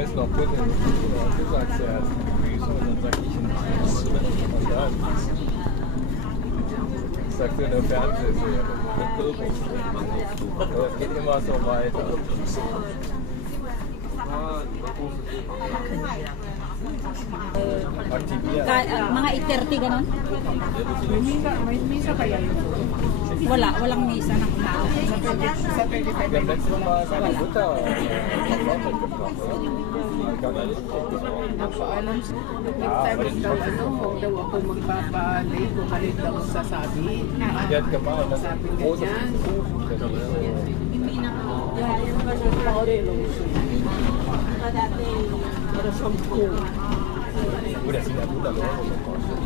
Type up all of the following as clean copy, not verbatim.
weiß noch, du sagst ja erst Gemüse und dann sag ich und dann sagst du eine Fernsehserie. Das geht immer so weiter. Aktivieren. Mga 8:30 ganon? May misa kaya yun? Walang misa ng tao. Sa 25 Wir haben letztes Mal meine Mutter verflautet gebracht, oder? Napaalam siya. Nag-time daw huwag daw ako magpapalay, bumalik daw sa sabi. Die hat gemeint, das ist ein großes Gut, das sind ja 100 Euro gekostet.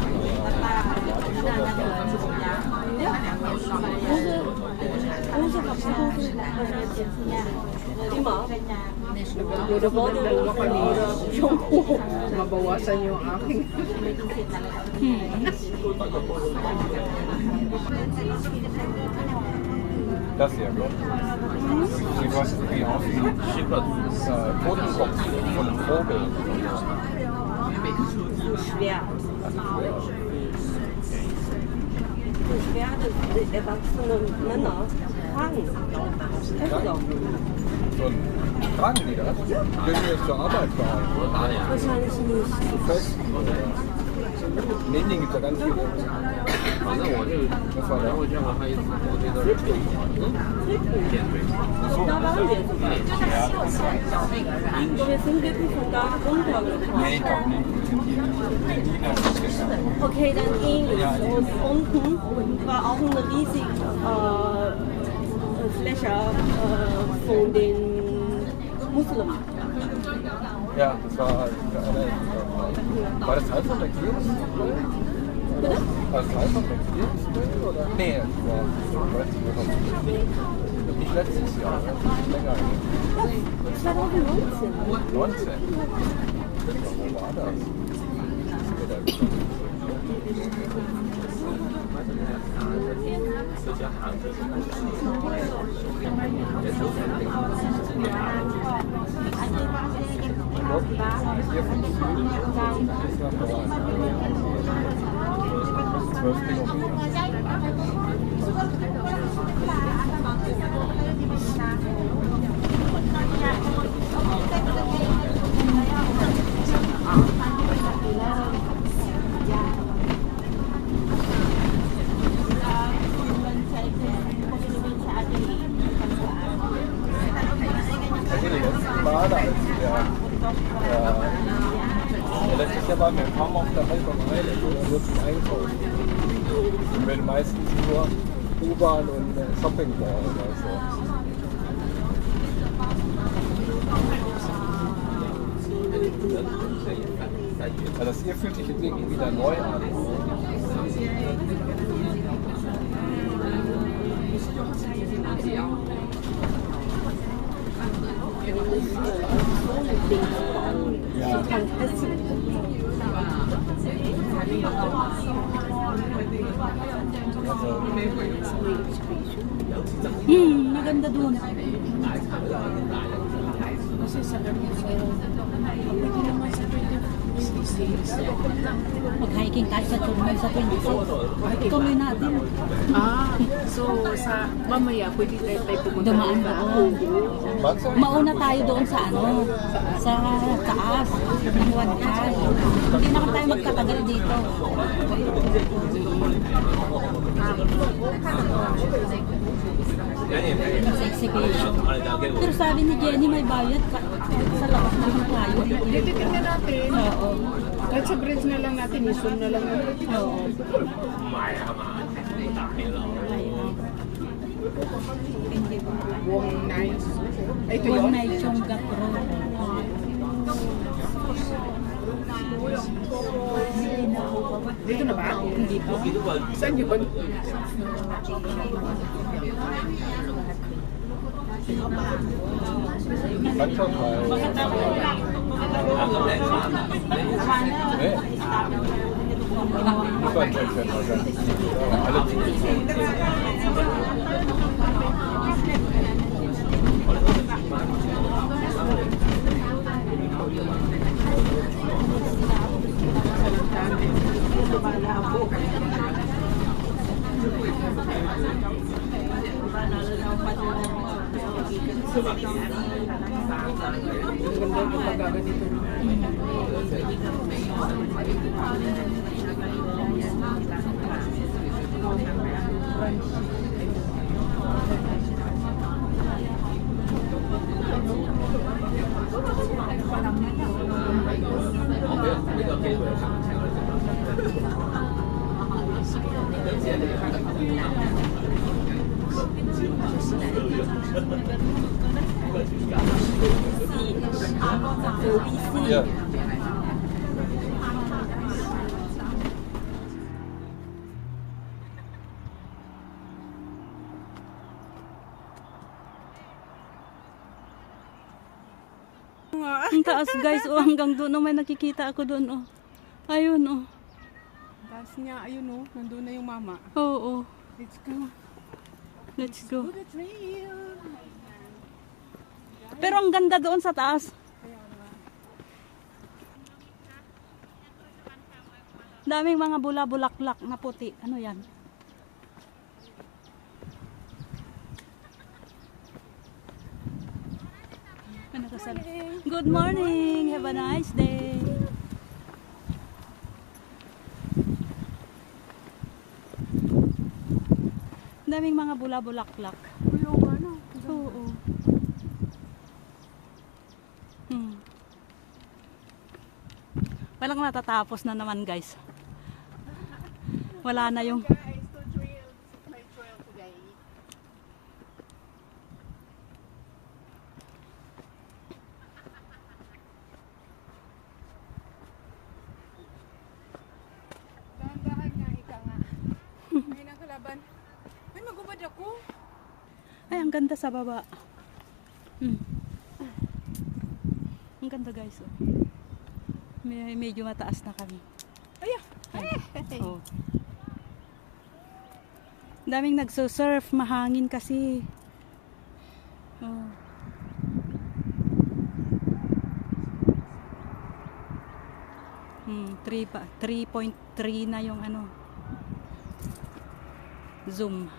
Puro ko ng dalawa kanina. Yung mabawasan yung aking. Das hier, ne? Sieht was wie aus wie Totenkopf von einem Vogel. Schwer. So schwer, dass erwachsene Männer tragen. So ein tragen die das? Dürfen wir es zur Arbeit fahren? Wahrscheinlich nicht. Zu fest? In Indien gibt es ja ganz viele. Das war der. Da waren wir sogar. Und wir sind wirklich von da runtergekommen. Nee, ich glaube nicht. Okay, dann ähnlich. Und unten war auch eine riesige Fläche von den Muslimen. Ja, das war war das Teil von der Kirche? Bitte? War das Teil von der Kirche? Oder? Nee, das war nicht letztes Jahr, länger. 2019. 19? Wo war das? Hier vom Süden bis nach Norden. 12 Kilometer. Also die letzten Male, als letztes Jahr waren wir kaum auf der Halber Meile oder nur zum Einkaufen. Und wir meistens nur U-Bahn und Shopping Mall oder so. Also das hier fühlt sich jetzt irgendwie wieder neu an. Ja. Maganda dun. Kasi sa ganyan sa'yo, pwede naman sa 26. Mag-hiking tayo sa Chumay sa 26. Tuloy natin. So sa mamaya pwede tayo pumunta Dumaan sa doon. Mauna tayo doon sa sa taas ng Wankay. Hindi naman tayo magtatagal dito. Sa exhibition. Pero sabi ni Jenny may bayad sa labas naman tayo. titignan natin. Oo. Kahit sa bridge na lang natin, i-zoom na lang natin. Oo. Wong nice. Ay, ito Wong yun? Nai Chong Gapro. Dito na ba? Hindi po. Saan yun? Manchmal nee. Das war ein Check-in, alle Ganda yung pagkaganito. Ja. Ang taas guys, oh, hanggang doon, oh, may nakikita ako doon, oh. Ayun, oh. Taas niya, ayun oh, nandun na yung mama. Oo, oh. Let's go. Let's go. To the trail. Pero ang ganda doon sa taas. Daming mga bula-bulaklak na puti. Ano yan? Ano ka sabi? Good morning! Have a nice day! Daming mga bula-bulaklak. Uy, oo, ano? Oo. Walang natatapos na naman guys. Wala na yung Guys, to trail. This is my trail today. Dahan-dahan nga, ika nga. May nang kalaban. Ay, magubad ako. ay ang ganda sa baba. Ang ganda guys. Oh. Medyo mataas na kami. Ay, Oh. Daming nagso-surf, mahangin kasi. Oh. Hmm, 3.3 na yung ano. Zoom.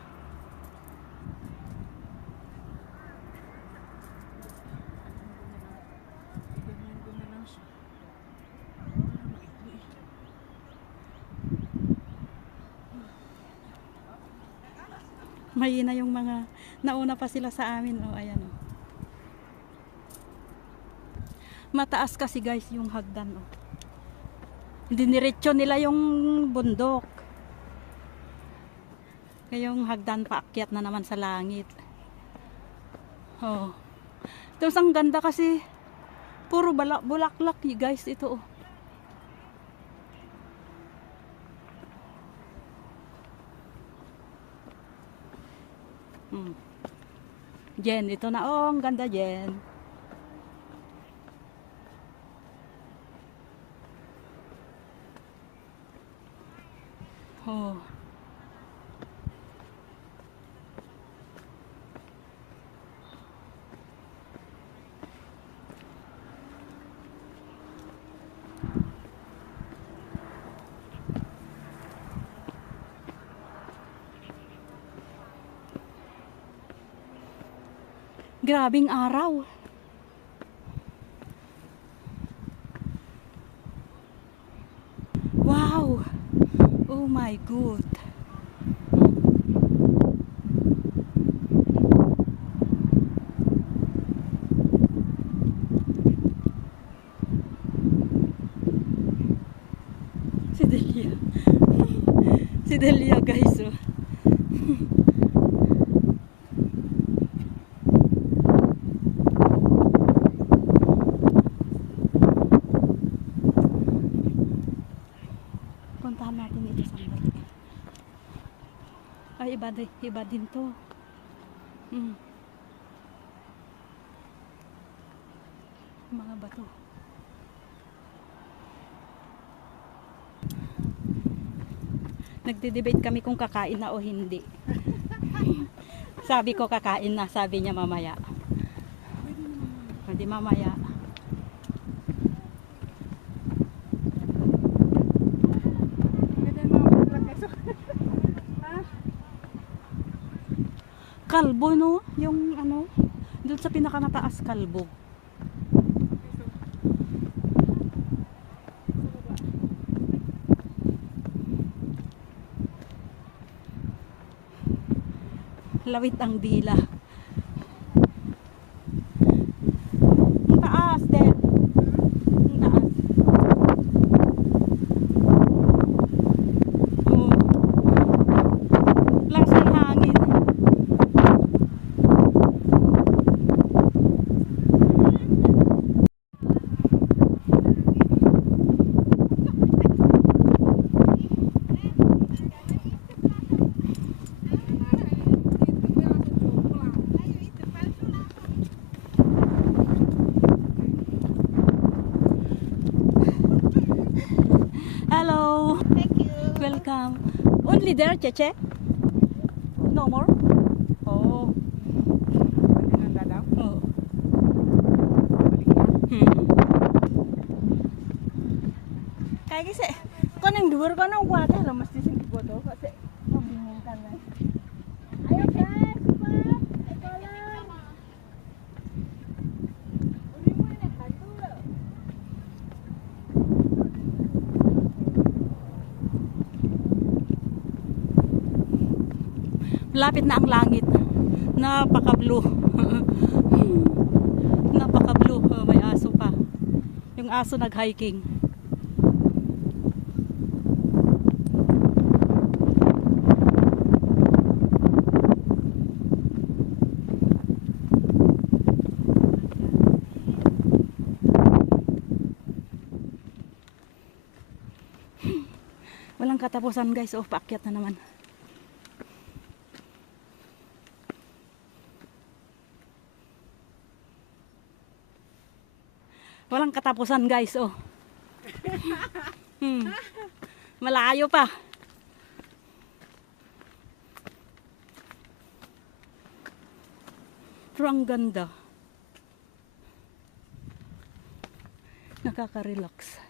ganyan ko na lang siya. Mahina yung mga nauna pa sila sa amin. Oh, ayan. Oh. Mataas kasi guys yung hagdan. Oh. Diniretso nila yung bundok. Kaya yung hagdan paakyat na naman sa langit. Oh. Tapos ang ganda kasi puro bulaklak guys ito. Oh. Jen, ito na. Oh, ang ganda Jen. Oh. Grabing araw. Wow. Oh my God. Si Delia. Si Delia guys. Oh. Puntahan natin ito sandali. Ay, iba din to. Mga bato. Nagde-debate kami kung kakain na o hindi. Sabi ko kakain na, sabi niya mamaya. Pwede mamaya. Kalbo no, yung ano, doon sa pinakamataas kalbo. Lawit ang dila. Ang taas din. Ang taas. Oh. Lakas ng hangin. Hello. Thank you. Welcome. Only there, Cheche? No more? Oh. Oh. Kaya kasi, kung ang duwar ka ng water, mas dising ko to kasi mabingin ka na. Ayaw guys, ito lang. Malapit na ang langit. Napaka-blue. Napaka-blue. Oh, may aso pa. Yung aso nag-hiking. Walang katapusan guys. Oh, paakyat na naman. Walang katapusan guys, oh. Malayo pa. Pero ang ganda. Nakaka-relax.